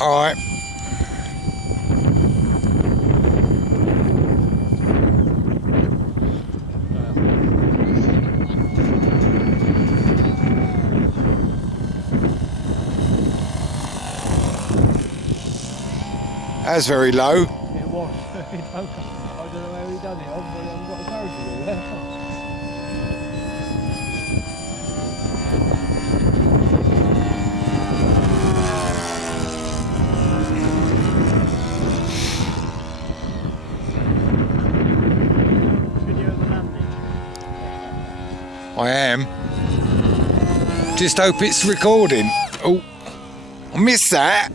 Alright. That's very low. It was. I don't know how he done it, but I haven't got a carriage to do there. Video of the landing. I am. Just hope it's recording. Oh, I missed that.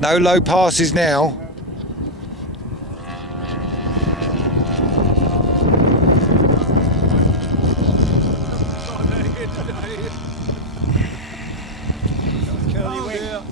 No low passes now. Curly wing.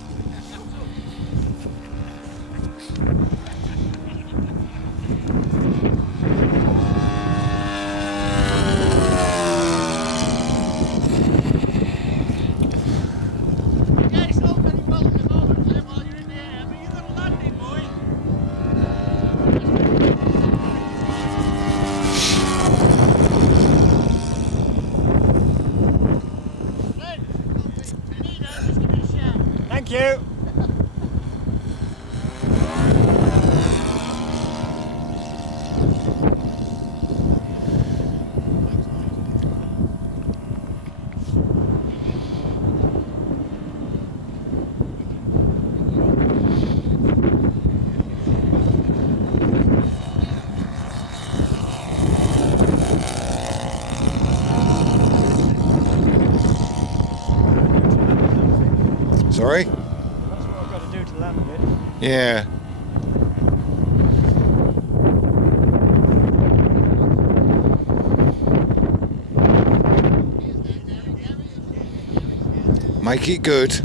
Thank you. Sorry? That's what I've got to do to land it. Yeah. Make it good.